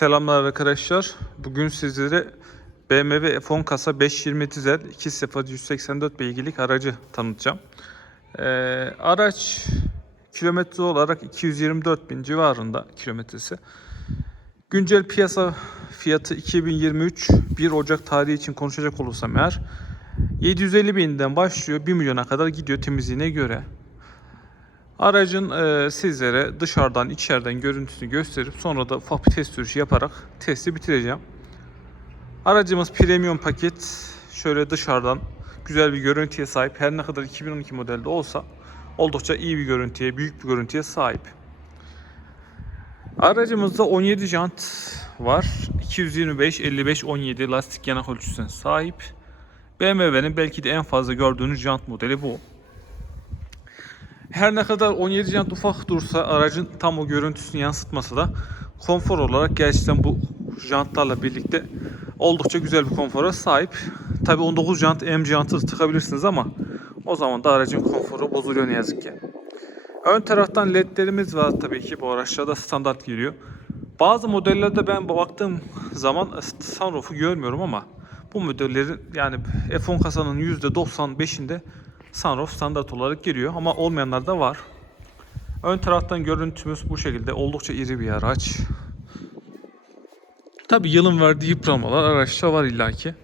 Selamlar arkadaşlar. Bugün sizlere BMW F10 kasa 520 dizel 2 sefer 184 beygirlik aracı tanıtacağım. Ee, araç kilometre olarak 224 bin civarında kilometresi. Güncel piyasa fiyatı 2023 1 Ocak tarihi için konuşacak olursam eğer 750 binden başlıyor 1 milyona kadar gidiyor temizliğine göre. Aracın e, sizlere dışarıdan içeriden görüntüsünü gösterip sonra da ufak bir test sürüşü yaparak testi bitireceğim. Aracımız premium paket. Şöyle dışarıdan güzel bir görüntüye sahip. Her ne kadar 2012 modelde olsa oldukça iyi bir görüntüye, büyük bir görüntüye sahip. Aracımızda 17 jant var. 225, 55, 17 lastik yanak ölçüsüne sahip. BMW'nin belki de en fazla gördüğünüz jant modeli bu. Her ne kadar 17 jant ufak dursa aracın tam o görüntüsünü yansıtmasa da konfor olarak gerçekten bu jantlarla birlikte oldukça güzel bir konfora sahip. Tabi 19 jant M jantı tıkabilirsiniz ama o zaman da aracın konforu bozuluyor ne yazık ki. Ön taraftan ledlerimiz var tabii ki bu araçlarda standart geliyor. Bazı modellerde ben baktığım zaman sunroof'u görmüyorum ama bu modellerin yani F10 kasanın %95'inde sunroof standart olarak geliyor ama olmayanlar da var. Ön taraftan görüntümüz bu şekilde oldukça iri bir araç. Tabi yılın verdiği yıpranmalar araçta var illaki.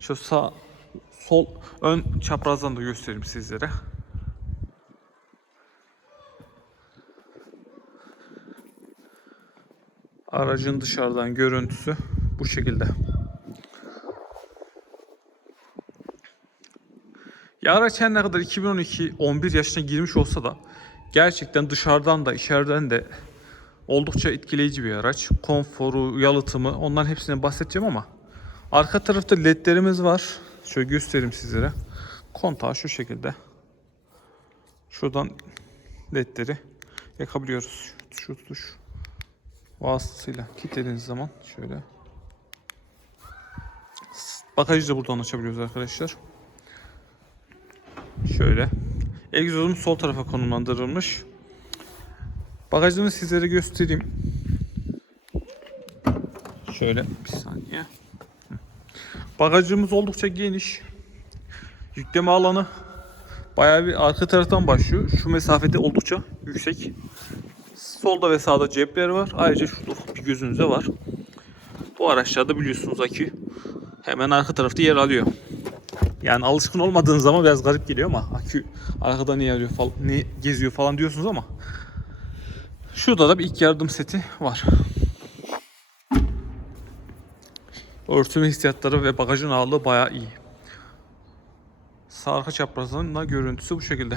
Şu sağ sol ön çaprazdan da göstereyim sizlere. Aracın dışarıdan görüntüsü bu şekilde. Ya her ne kadar 2012-11 yaşına girmiş olsa da gerçekten dışarıdan da içeriden de oldukça etkileyici bir araç. Konforu, yalıtımı onların hepsinden bahsedeceğim ama arka tarafta ledlerimiz var. Şöyle göstereyim sizlere. Kontağı şu şekilde. Şuradan ledleri yakabiliyoruz. Şu tuş vasıtasıyla kilitlediğiniz zaman şöyle. Bagajı da buradan açabiliyoruz arkadaşlar. Şöyle. Egzozum sol tarafa konumlandırılmış. Bagajını sizlere göstereyim. Şöyle bir saniye. Bagajımız oldukça geniş. Yükleme alanı bayağı bir arka taraftan başlıyor. Şu mesafede oldukça yüksek. Solda ve sağda cepler var. Ayrıca şurada bir gözünüzde var. Bu araçlarda biliyorsunuz akü hemen arka tarafta yer alıyor. Yani alışkın olmadığınız zaman biraz garip geliyor ama akü arkada ne arıyor falan, ne geziyor falan diyorsunuz ama şurada da bir ilk yardım seti var. Örtülme hissiyatları ve bagajın ağırlığı bayağı iyi. Sağ arka çaprazının da görüntüsü bu şekilde.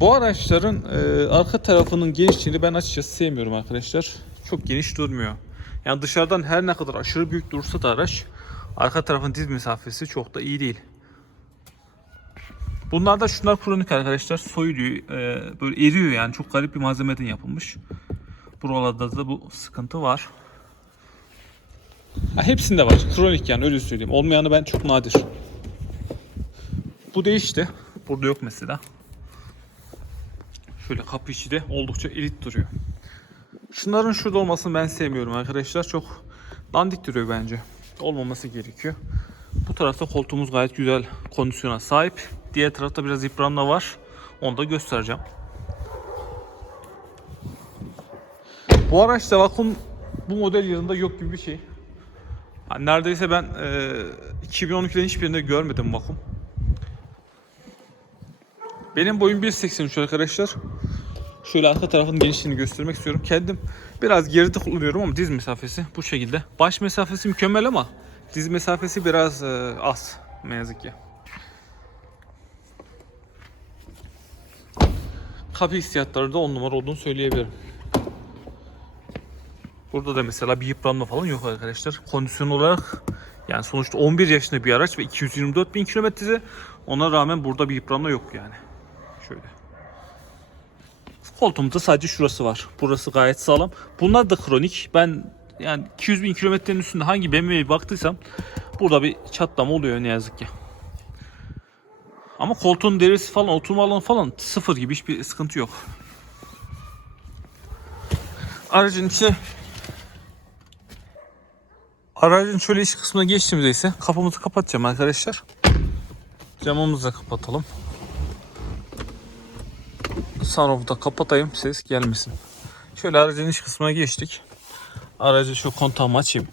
Bu araçların e, arka tarafının genişliğini ben açıkçası sevmiyorum arkadaşlar. Çok geniş durmuyor. Yani dışarıdan her ne kadar aşırı büyük dursa da araç arka tarafın diz mesafesi çok da iyi değil. Bunlar da şunlar kronik arkadaşlar. Soyuluyor. e, böyle eriyor yani. Çok garip bir malzemeden yapılmış. Buralarda da bu sıkıntı var. Ha, hepsinde var. Kronik yani öyle söyleyeyim. Olmayanı ben çok nadir. Bu değişti. Burada yok mesela. Şöyle kapı içi de oldukça elit duruyor. Şunların şurada olmasını ben sevmiyorum arkadaşlar. Çok dandik duruyor bence. Olmaması gerekiyor. Bu tarafta koltuğumuz gayet güzel kondisyona sahip. Diğer tarafta biraz yıpranma var. Onu da göstereceğim. Bu araçta vakum bu model yılında yok gibi bir şey. Yani neredeyse ben e, 2012'den hiçbirinde görmedim vakum. Benim boyum 1.83 arkadaşlar. Şöyle arka tarafın genişliğini göstermek istiyorum. Kendim biraz geride kullanıyorum ama diz mesafesi bu şekilde. Baş mesafesi mükemmel ama diz mesafesi biraz e, az ne yazık ki. Kapı hissiyatları da 10 numara olduğunu söyleyebilirim. Burada da mesela bir yıpranma falan yok arkadaşlar. Kondisyon olarak yani sonuçta 11 yaşında bir araç ve 224 bin kilometrede ona rağmen burada bir yıpranma yok yani. Şöyle. Koltuğumuzda sadece şurası var. Burası gayet sağlam. Bunlar da kronik. Ben yani 200 bin kilometrenin üstünde hangi BMW'ye baktıysam burada bir çatlama oluyor ne yazık ki. Ama koltuğun derisi falan, oturma alanı falan sıfır gibi hiçbir sıkıntı yok. Aracın içine Aracın şöyle iç kısmına geçtiğimizde ise kapımızı kapatacağım arkadaşlar. Camımızı da kapatalım. Sunroof'u da kapatayım ses gelmesin. Şöyle aracın iç kısmına geçtik. Aracı şu kontağımı açayım.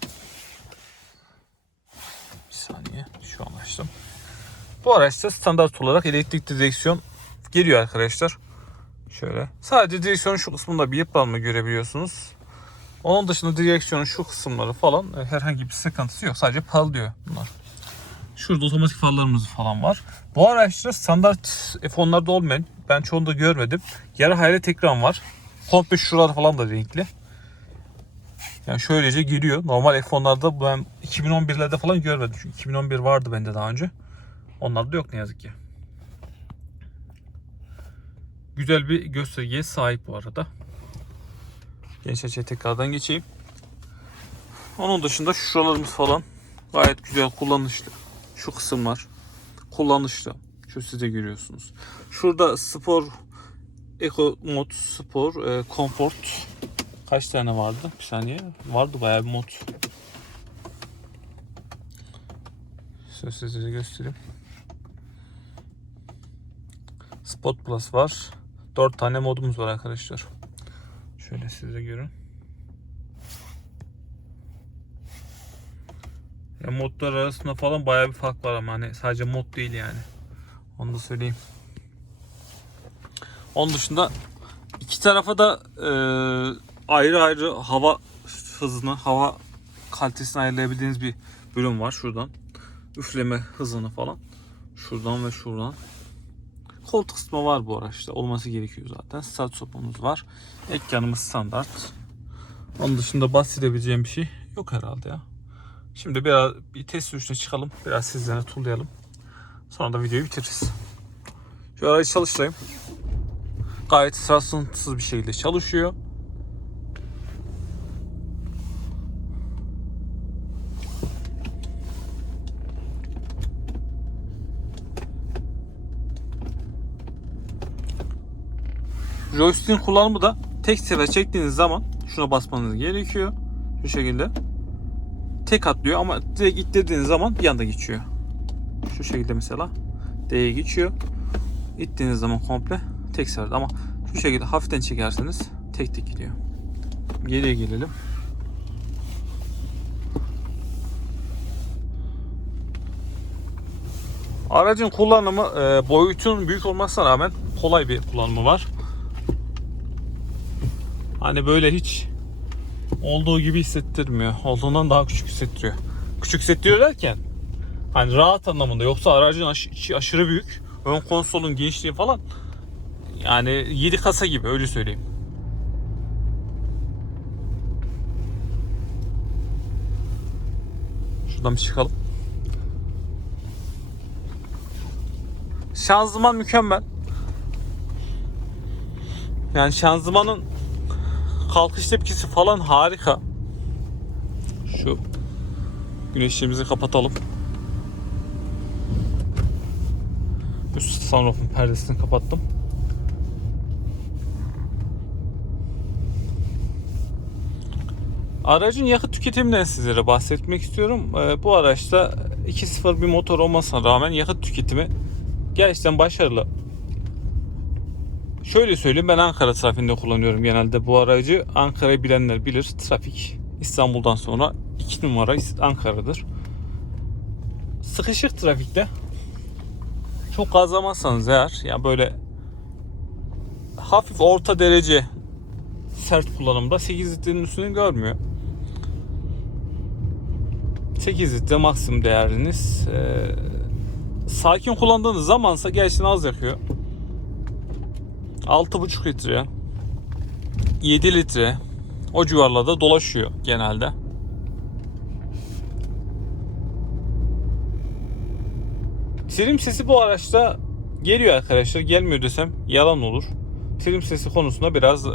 Bir saniye şu an açtım. Bu araçta standart olarak elektrikli direksiyon geliyor arkadaşlar. Şöyle. Sadece direksiyonun şu kısmında bir yıpranma görebiliyorsunuz. Onun dışında direksiyonun şu kısımları falan e, herhangi bir sıkıntısı yok. Sadece parlıyor bunlar. Şurada otomatik farlarımız falan var. Bu araçta standart F10'larda olmayan, ben çoğunda görmedim. Yarı hayret ekran var. Komple şuralar falan da renkli. Yani şöylece giriyor. Normal F10'larda ben 2011'lerde falan görmedim. Çünkü 2011 vardı bende daha önce. Onlarda yok ne yazık ki. Güzel bir göstergeye sahip bu arada. Genç açıya tekrardan geçeyim. Onun dışında şuralarımız falan gayet güzel kullanışlı. Şu kısım var. Kullanışlı. Şu siz de görüyorsunuz. Şurada spor, eco mod, spor, e, comfort kaç tane vardı? Bir saniye. Vardı bayağı bir mod. Şöyle size göstereyim. Spot Plus var. 4 tane modumuz var arkadaşlar. Şöyle size görün. Ya modlar arasında falan bayağı bir fark var ama hani sadece mod değil yani. Onu da söyleyeyim. Onun dışında iki tarafa da e, ayrı ayrı hava hızını, hava kalitesini ayarlayabildiğiniz bir bölüm var şuradan. Üfleme hızını falan. Şuradan ve şuradan. Koltuk ısıtma var bu araçta. Olması gerekiyor zaten. Start sopamız var. Ekranımız standart. Onun dışında bahsedebileceğim bir şey yok herhalde ya. Şimdi biraz bir test sürüşüne çıkalım. Biraz sizlere turlayalım. Sonra da videoyu bitiririz. Şu aracı çalıştırayım. Gayet sarsıntısız bir şekilde çalışıyor. Joystick'in kullanımı da tek sefer çektiğiniz zaman şuna basmanız gerekiyor. Şu şekilde. Tek atlıyor ama direkt ittirdiğiniz zaman bir anda geçiyor. Şu şekilde mesela D'ye geçiyor. İttiğiniz zaman komple tek seferde ama şu şekilde hafiften çekerseniz tek tek gidiyor. Geriye gelelim. Aracın kullanımı e, boyutun büyük olmasına rağmen kolay bir kullanımı var. Hani böyle hiç olduğu gibi hissettirmiyor. Olduğundan daha küçük hissettiriyor. Küçük hissettiriyor derken hani rahat anlamında yoksa aracın aş- aşırı büyük. Ön konsolun genişliği falan yani 7 kasa gibi öyle söyleyeyim. Şuradan bir çıkalım. Şanzıman mükemmel. Yani şanzımanın kalkış tepkisi falan harika. Şu güneşliğimizi kapatalım. Üst sunroof'un perdesini kapattım. Aracın yakıt tüketiminden sizlere bahsetmek istiyorum. Ee, bu araçta 2.0 bir motor olmasına rağmen yakıt tüketimi gerçekten başarılı. Şöyle söyleyeyim ben Ankara trafiğinde kullanıyorum genelde bu aracı. Ankara'yı bilenler bilir. Trafik İstanbul'dan sonra 2 numara Ankara'dır. Sıkışık trafikte çok gazlamazsanız eğer yani böyle hafif orta derece sert kullanımda 8 litrenin üstünü görmüyor. 8 litre maksimum değeriniz. Ee, sakin kullandığınız zamansa gerçekten az yakıyor. 6,5 litre 7 litre o civarlarda dolaşıyor genelde. Trim sesi bu araçta geliyor arkadaşlar. Gelmiyor desem yalan olur. Trim sesi konusunda biraz e,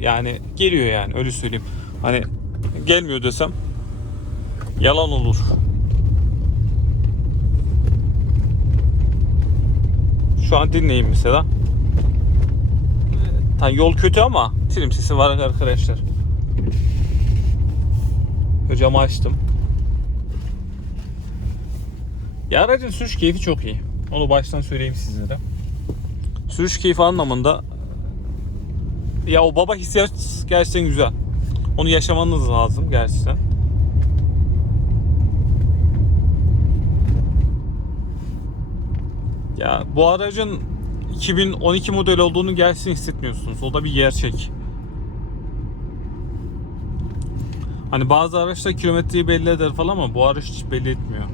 yani geliyor yani öyle söyleyeyim. Hani gelmiyor desem yalan olur. Şu an dinleyin mesela. Tam yol kötü ama trim sesi var arkadaşlar. Camı açtım. Ya aracın sürüş keyfi çok iyi. Onu baştan söyleyeyim sizlere. Sürüş keyfi anlamında ya o baba hissiyat gerçekten güzel. Onu yaşamanız lazım gerçekten. Ya bu aracın 2012 model olduğunu gerçekten hissetmiyorsunuz. O da bir gerçek. Hani bazı araçlar kilometreyi belli eder falan ama bu araç hiç belli etmiyor.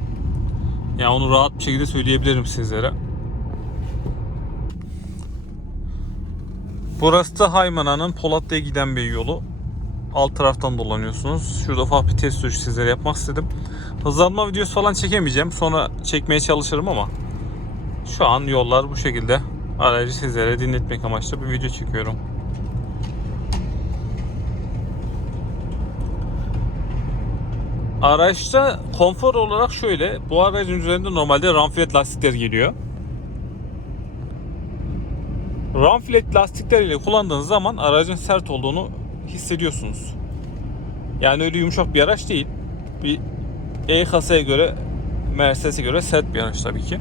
Ya onu rahat bir şekilde söyleyebilirim sizlere. Burası da Haymana'nın Polatlı'ya giden bir yolu. Alt taraftan dolanıyorsunuz. Şurada ufak bir test sürüşü sizlere yapmak istedim. Hızlanma videosu falan çekemeyeceğim. Sonra çekmeye çalışırım ama şu an yollar bu şekilde. Aracı sizlere dinletmek amaçlı bir video çekiyorum. Araçta konfor olarak şöyle. Bu aracın üzerinde normalde ramflet lastikler geliyor. Ramflet lastikler ile kullandığınız zaman aracın sert olduğunu hissediyorsunuz. Yani öyle yumuşak bir araç değil. Bir E kasaya göre Mercedes'e göre sert bir araç tabii ki.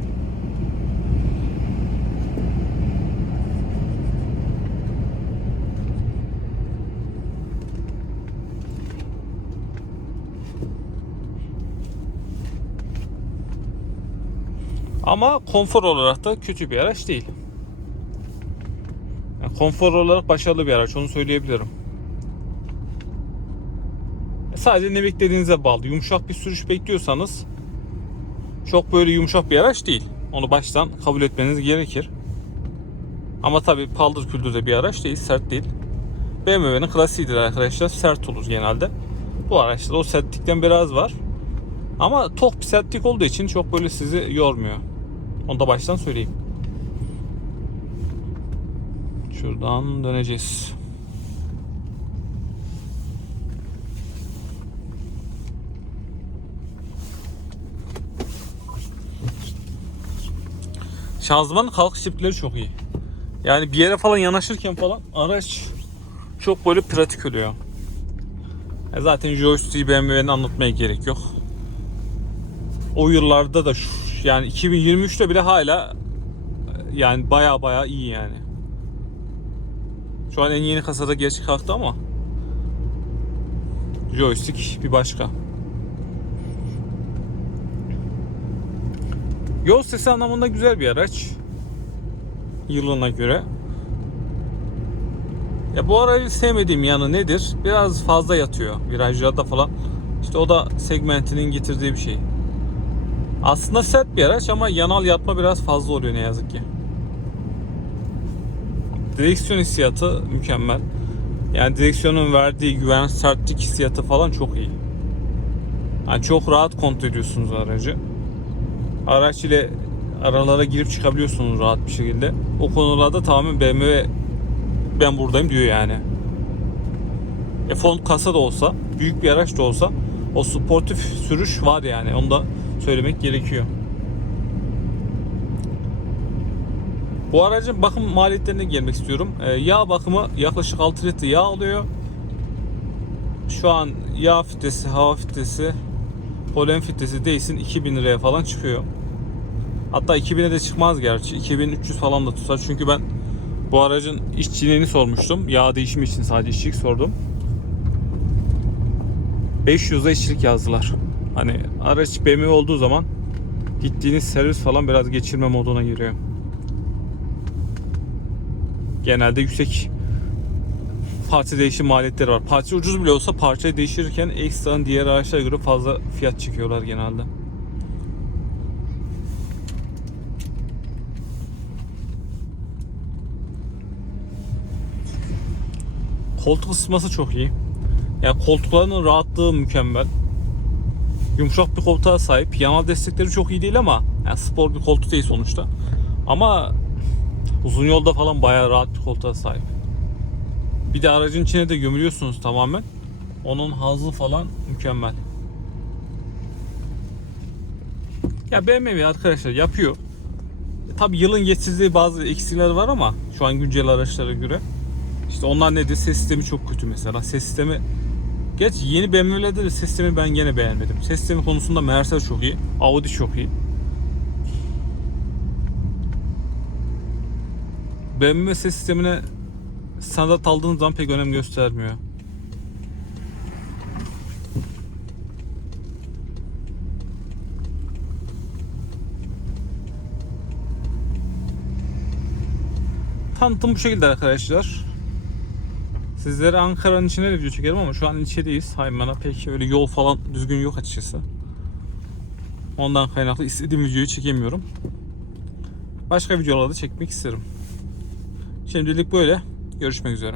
Ama konfor olarak da kötü bir araç değil. Yani konfor olarak başarılı bir araç onu söyleyebilirim. Sadece ne beklediğinize bağlı. Yumuşak bir sürüş bekliyorsanız çok böyle yumuşak bir araç değil. Onu baştan kabul etmeniz gerekir. Ama tabi paldır küldür de bir araç değil, sert değil. BMW'nin klasiğidir arkadaşlar. Sert olur genelde. Bu araçta o sertlikten biraz var. Ama tok bir sertlik olduğu için çok böyle sizi yormuyor. Onu da baştan söyleyeyim. Şuradan döneceğiz. Şanzımanın kalkış tipleri çok iyi. Yani bir yere falan yanaşırken falan araç çok böyle pratik oluyor. E zaten joystick'i BMW'nin anlatmaya gerek yok. O yıllarda da şu, yani 2023'te bile hala yani baya baya iyi yani. Şu an en yeni kasada geç kalktı ama joystick bir başka. Yol sesi anlamında güzel bir araç. Yılına göre. Ya bu aracı sevmediğim yanı nedir? Biraz fazla yatıyor virajlarda falan. İşte o da segmentinin getirdiği bir şey. Aslında sert bir araç ama yanal yatma biraz fazla oluyor ne yazık ki. Direksiyon hissiyatı mükemmel. Yani direksiyonun verdiği güven, sertlik hissiyatı falan çok iyi. Yani çok rahat kontrol ediyorsunuz aracı. Araç ile aralara girip çıkabiliyorsunuz rahat bir şekilde. O konularda tamamen BMW ben buradayım diyor yani. E font kasa da olsa, büyük bir araç da olsa o sportif sürüş var yani. Onu da söylemek gerekiyor. Bu aracın bakım maliyetlerine gelmek istiyorum. Ee, yağ bakımı yaklaşık 6 litre yağ alıyor. Şu an yağ filtresi, hava filtresi, polen filtresi değilsin 2000 liraya falan çıkıyor. Hatta 2000'e de çıkmaz gerçi. 2300 falan da tutar. Çünkü ben bu aracın işçiliğini sormuştum. Yağ değişimi için sadece işçilik sordum. 500'e işçilik yazdılar. Hani araç BMW olduğu zaman gittiğiniz servis falan biraz geçirme moduna giriyor. Genelde yüksek parça değişim maliyetleri var. Parça ucuz bile olsa parça değiştirirken ekstradan diğer araçlara göre fazla fiyat çekiyorlar genelde. Koltuk ısıtması çok iyi. Yani koltuklarının rahatlığı mükemmel. Yumuşak bir koltuğa sahip. Yanal destekleri çok iyi değil ama yani spor bir koltuk değil sonuçta. Ama uzun yolda falan bayağı rahat bir koltuğa sahip. Bir de aracın içine de gömülüyorsunuz tamamen. Onun hazı falan mükemmel. Ya BMW arkadaşlar yapıyor. E, tabi yılın getirdiği bazı eksikler var ama şu an güncel araçlara göre. İşte onlar nedir? Ses sistemi çok kötü mesela. Ses sistemi Geç yeni BMW'lerde de sistemi ben gene beğenmedim. Ses sistemi konusunda Mercedes çok iyi. Audi çok iyi. BMW ses sistemine standart aldığınız zaman pek önem göstermiyor. Tanıtım bu şekilde arkadaşlar. Sizlere Ankara'nın içine de video çekerim ama şu an ilçedeyiz. Haymana pek öyle yol falan düzgün yok açıkçası. Ondan kaynaklı istediğim videoyu çekemiyorum. Başka videolarda çekmek isterim. Şimdilik böyle. Görüşmek üzere.